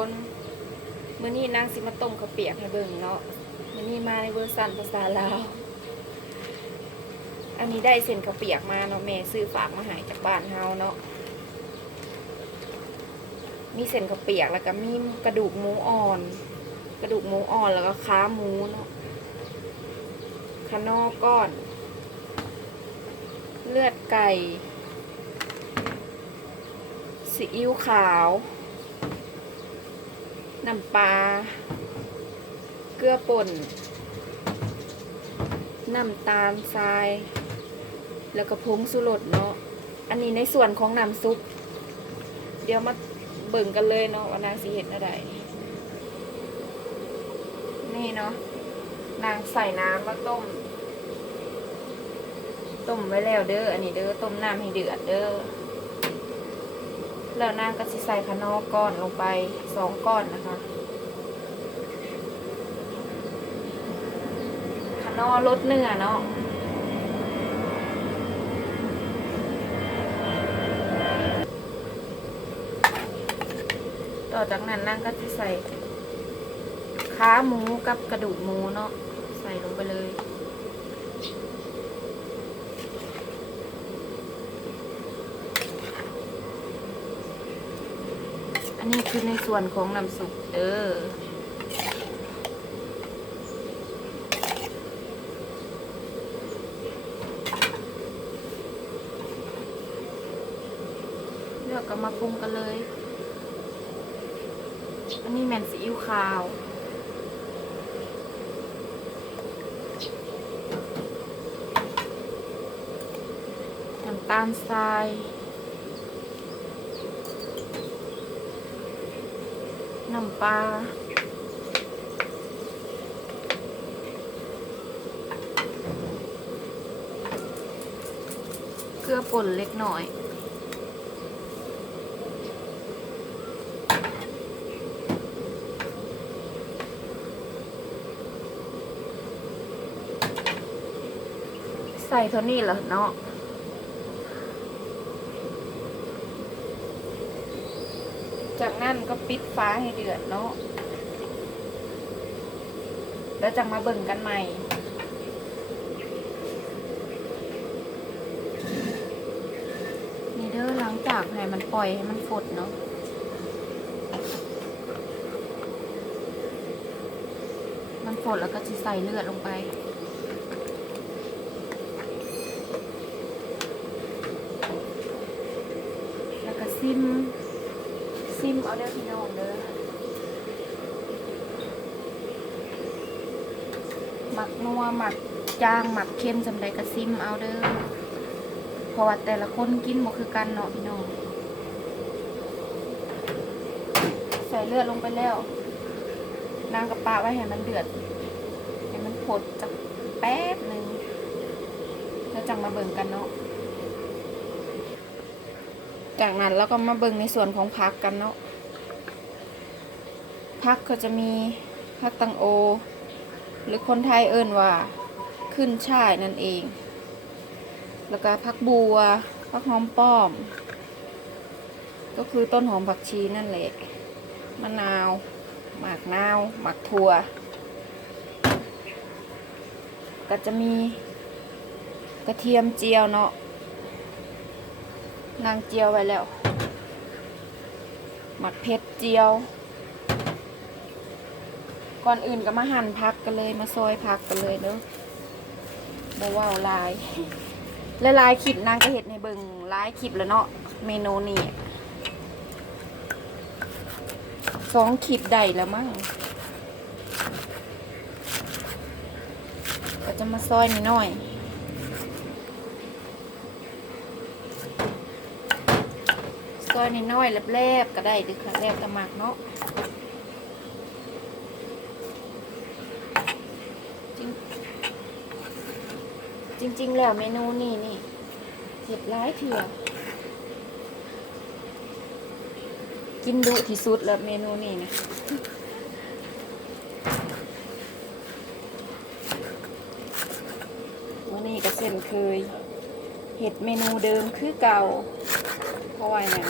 คนมื้อนี้นางสิมาต้มข้าวเปียกให้เบิ่งเนาะมื้อนี้มาในเวอร์ชันภาษาลาวอันนี้ได้เส้นข้าวเปียกมาเนาะแม่ซื้อฝากมาให้จากบ้านเฮาเนาะมีเส้นข้าวเปียกแล้วก็มีกระดูกหมูอ่อนแล้วก็ขาหมูเนาะคะน้อก้อนเลือดไก่ซีอิ๊วขาวน้ำปลาเกลือป่นน้ำตาลทรายแล้วก็ผงชูรสเนาะอันนี้ในส่วนของน้ำซุปเดี๋ยวมาเบิ่งกันเลยเนาะว่านางสิเห็นอะไรนี่เนาะนางใส่น้ำมาต้มไว้แล้วเด้ออันนี้เด้อต้มน้ำให้เดือดเด้อแล้วนางก็สิใส่คะน้อก้อนลงไป2 ก้อนนะคะคะน้อลดเนื้อเนาะต่อจากนั้นนางก็จะใส่ขาหมูกับกระดูกหมูเนาะใส่ลงไปเลยอันนี้คือในส่วนของน้ำซุปเด้อเลือกก็มาปรุงกันเลยอันนี้แมนซีอิ๊วขาวน้ำตาลทรายน้ำปลาเกลือป่นเล็กน้อยใส่เท่านี้เหรอเนาะจากนั้นก็ปิดฟ้าให้เดือดเนาะแล้วจะมาเบิ่งกันใหม่นี่เด้อหลังจากให้มันปล่อยให้มันฝดเนาะมันฝดแล้วก็จะใส่เลือดลงไปแล้วก็ซิมเอาเด้อพี่น้องเด้อหมักนัวหมักจางหมักเค็มจำใดก็ซิมเอาเด้อเพราะว่าแต่ละคนกินบ่คือกันเนาะพี่น้องใส่เลือดลงไปแล้วนางกับปลาไว้ให้มันเดือดให้มันผดจักแป๊บหนึ่งแล้วจังมาเบิ่งกันเนาะจากนั้นเราก็มาเบิ่งในส่วนของผักกันเนาะผักก็จะมีผักตังโอหรือคนไทยเอิ้นว่าขึ้นช่ายนั่นเองแล้วก็ผักบัวผักหอมป้อมก็คือต้นหอมผักชีนั่นแหละมะนาวหมากนาวหมากถั่วก็จะมีกระเทียมเจียวเนาะนางเจียวไว้แล้วหมักเผ็ดเจียวก่อนอื่นก็มาหั่นผักกันเลยมาซอยผักกันเลยเด้อบ่ว้าวลายและลายคลิปนางก็เห็ดในเบิ่งลายคลิปแล้วเนาะเมนูนี้2 คลิปได้แล้วมั้งก็จะมาซอยนิดหน่อยซอยนิดหน่อยแลบๆก็ได้ดึกค่ะแลบตะหมักเนาะจริงแล้วเมนูนี่เห็ดร้ายเถื่อกินดุที่สุดแล้วเมนูนี่นะวันนี้ก็เส้นเคยเห็ดเมนูเดิมคือเก่าเพราะว่าอย่าง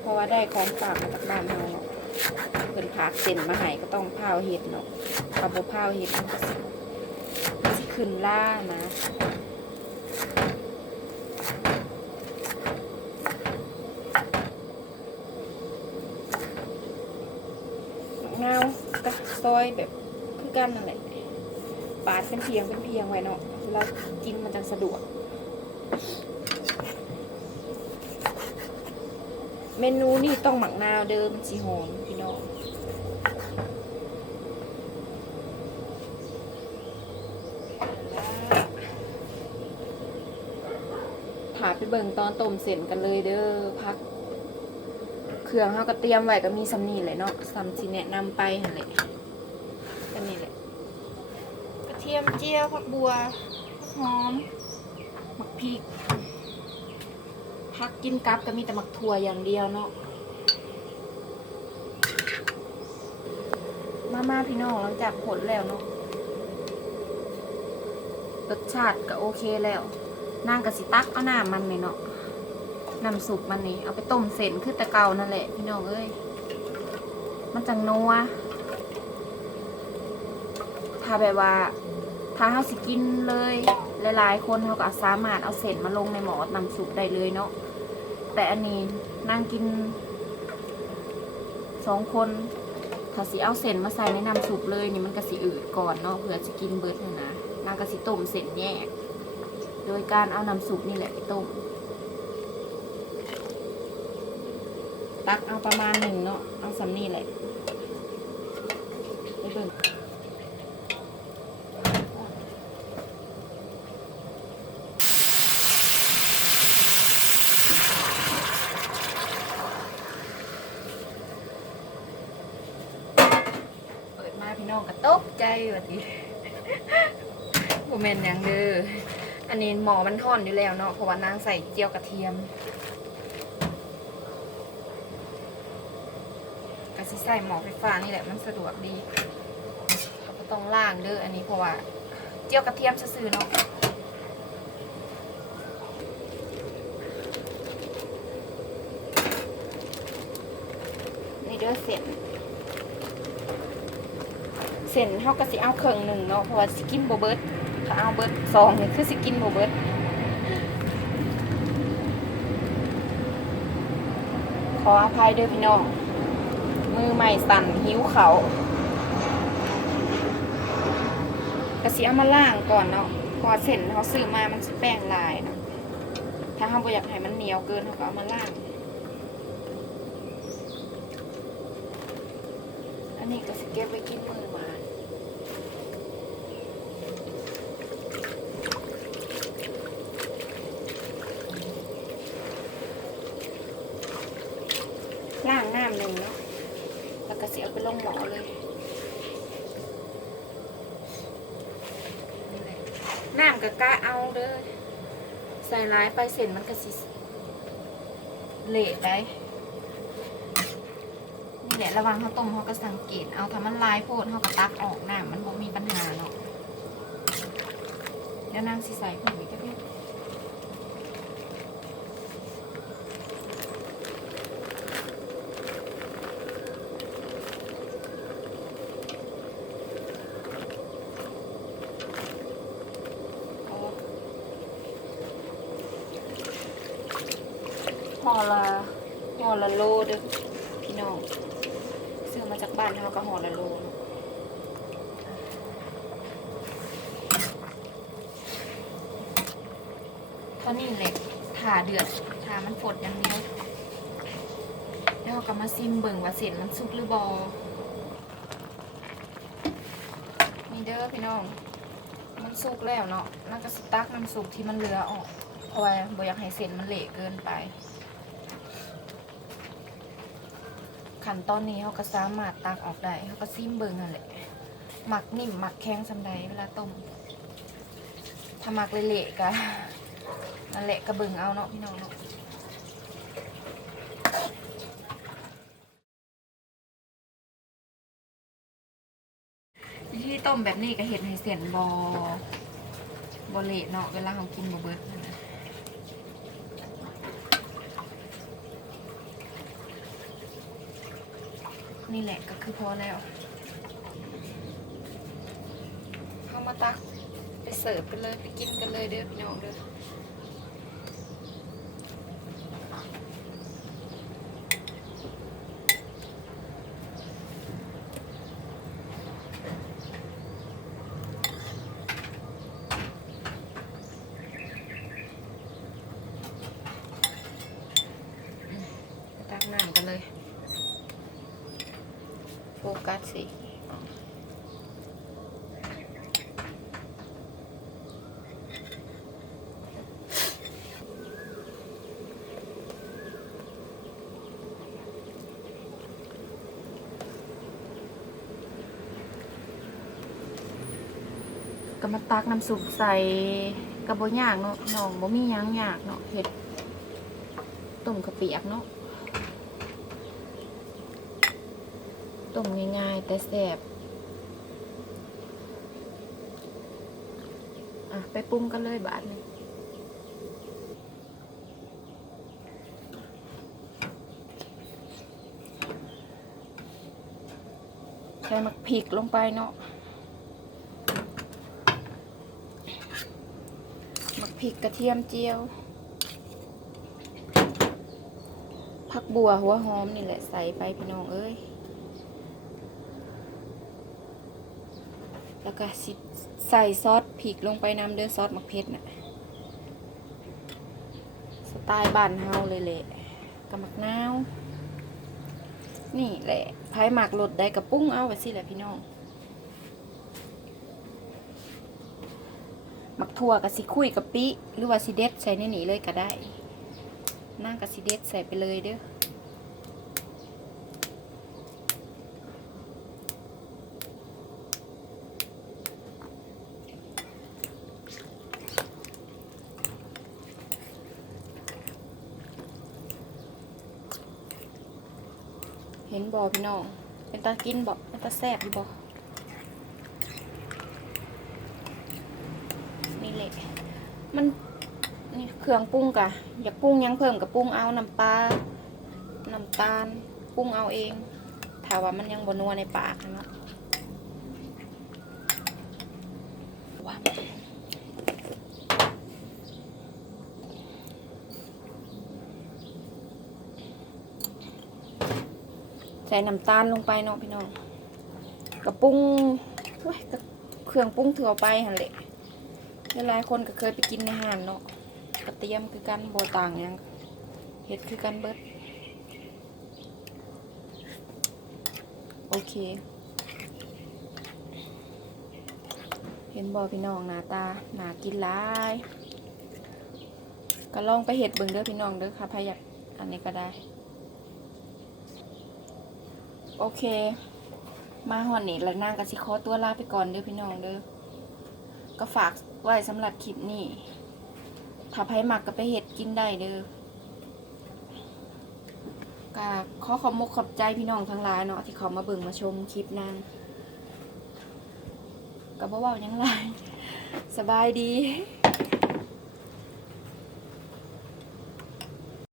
เพราะว่าได้ของฝากมาจากบ้านเรา เพิ่นพากเส้นมาให้ก็ต้องพาวเห็ดเนาะกับบ่พาวเห็ดมันก็สิขึ้นล่านะเงาก็ซอยแบบคือกันนั่นแหละปาดเป็นเพียงไว้เนาะเรากินมันจะสะดวกเมนูนี่ต้องหมักนาวเดิมสีหอมพี่น้องพาไปเบิ่งตอนต้มเสร็จกันเลยเด้อพักเครื่องเขาก็เตรียมไว้ก็มีสำนีเลยเนาะสำสิแนะนำไปหั่นแหละก็นี่แหละกระเทียมเจียวผักบัวหอมหมักพริกพักกินกับก็มีแต่หมักถั่วอย่างเดียวเนาะมาพี่น้องหลังจากผลแล้วเนาะรสชาติก็โอเคแล้วนางกะสิตักเอาน้ำมันเลยเนาะน้ำซุปมันนี่เอาไปต้มเส้นคือแต่เก่านั่นแหละพี่น้องเอ้ยมันจังนัวถ้าแบบว่าถ้าเขาสิกินเลยหลายๆคนเขาก็สามารถเอาเส้นมาลงในหม้อน้ำซุปได้เลยเนาะแต่อันนี้นั่งกิน2 คนถ้าสิเอาเส้นมาใส่ในน้ำซุปเลยนี่มันก็สิอืดก่อนเนาะเผื่อจะกินเบิดนะนางก็สิต้มเส้นแยกโดยการเอาน้ำซุปนี่แหละไปต้มตักเอาประมาณ1เนาะเอาสำนี่แหละไปเบิ่งพี่น้องก็ตกใจว่าดิโมเมนต์อย่างเด้ออันนี้หมอมันทอนอยู่แล้วเนาะเพราะว่านางใส่เจียวกระเทียมก็สิใส่หม้อไฟฟ้านี่แหละมันสะดวกดีเขาก็ต้องล้างเด้ออันนี้เพราะว่าเจียวกระเทียมซื่อๆเนาะนี่เด้อเสร็จเส้นเขาก็สิเอาครึ่งหนึ่งเนาะเพราะว่าสิกินโบเบิร์ตถ้าเอาเบิร์ต2เนี่ยคือสิกินโบเบิร์ตขออภัยด้วยพี่น้องมือใหม่สั่นหิวเขาก็สิเอามาล่างก่อนเนาะเพราะเส้นเขาซื้อมามันสิแป้งลายเนาะถ้าเขาบ่อยากให้มันเหนียวเกินเขาก็เอามาล่างอันนี้ก็สิเก็บไว้กินมือมาล่างน้ำ1เนาะแล้วก็สิเอาไปลงหม้อเลยน้ำก็กะเอาเด้อใส่ร้ายไปเสร็จมันก็สิเละได้นี่แหละระวังเขาต้มเขาก็สังเกตเอาถ้ามันลายโพดเขาก็ตักออกน้ำมันบ่มีปัญหาเนาะแล้วนางสิใส่ผงอีกนิดห่อละโลเด้อพี่น้องซื้อมาจากบ้านเขาก็ห่อละโลตอนนี้แหละถ่าเดือดถ่ามันฝดอย่างเดียวแล้วเราก็มาซิมเบิ่งว่าเส้นมันสุกหรือบอนี่เด้อพี่น้องมันสุกแล้วเนาะแล้วก็สตักน้ำซุปที่มันเหลือออกเพราะว่าบ่อยากให้เส้นมันเละเกินไปขั้นตอนนี้เขาก็สามารถตักออกได้เขาก็ซิมเบิ่งนั่นแหละหมักนิ่มหมักแข็งสำใดเวลาต้มถ้าหมักเละๆก็นั่นแหละกระเบิ่งเอาเนาะพี่น้องเนาะที่ต้มแบบนี้ก็เห็นให้เส้นบเละเนาะเวลาเขากินบเบิดนะ นี่แหละก็คือพอแล้วเข้ามาตักไปเสิร์ฟกันเลยไปกินกันเลยเด้อพี่น้องเด้อตักน้ำกันเลยโฟกัสสิก็มาตักน้ำซุปใส่กระบอกย่างเนาะน้องบ่มีหยังยากเนาะเห็ดต้มกระเปียกเนาะต้มง่ายๆแต่แซ่บอ่ะไปปรุงกันเลยบาทนึงใส่หมักพริกลงไปเนาะหมักพริกกระเทียมเจียวผักบัวหัวหอมนี่แหละใส่ไปพี่น้องเอ้ยแล้วก็ใส่ซอสพริกลงไปน้ำเด้อซอสมะเขือน่ะสไตล์บ้านเฮาเลยแหละกับมะนาวนี่แหละไผ่หมักรสได้กับปุ้งเอาไปสิแหละพี่น้องหมักถั่วกับสิคุยกับปิหรือว่าสิเด็ดใส่ในนี้เลยก็ได้นั่งกับสิเด็ดใส่ไปเลยเด้อเห็นบ่พี่น้องเป็นตากินบ่เป็นตาแซ่บอยู่บ่นี่แหละมันนี่เครื่องปรุงกะอยากปรุงยังเพิ่มกับปรุงเอาน้ำปลาน้ำตาลปรุงเอาเองถ้าว่ามันยังบ่นัวในปากเนาะใส่น้ำตาลลงไปเนาะพี่น้องกระปุ้งกับเครื่องปรุงทั่วไปหั่นแหละหลายคนก็เคยไปกินในห้างเนาะกระเทียมคือกันบ่ต่างหยังเห็ดคือกันเบิดโอเคเห็นบ่พี่น้องหน้าตาน่ากินหลายก็ลองไปเห็ดเบิ่งเด้อพี่น้องเด้อค่ะใครอยากอันนี้ก็ได้โอเคมาหอนนี่แล้วนางก็สิขอตัวลาไปก่อนเด้อพี่น้องเด้อก็ฝากไว้สำหรับคลิปนี้ถ้าใครมักก็ไปเห็ดกินได้เด้อก็ขอขอบใจพี่น้องทั้งหลายเนาะที่เขามาเบิ่งมาชมคลิปนางก็บ่เว้าหยังหลายสบายดี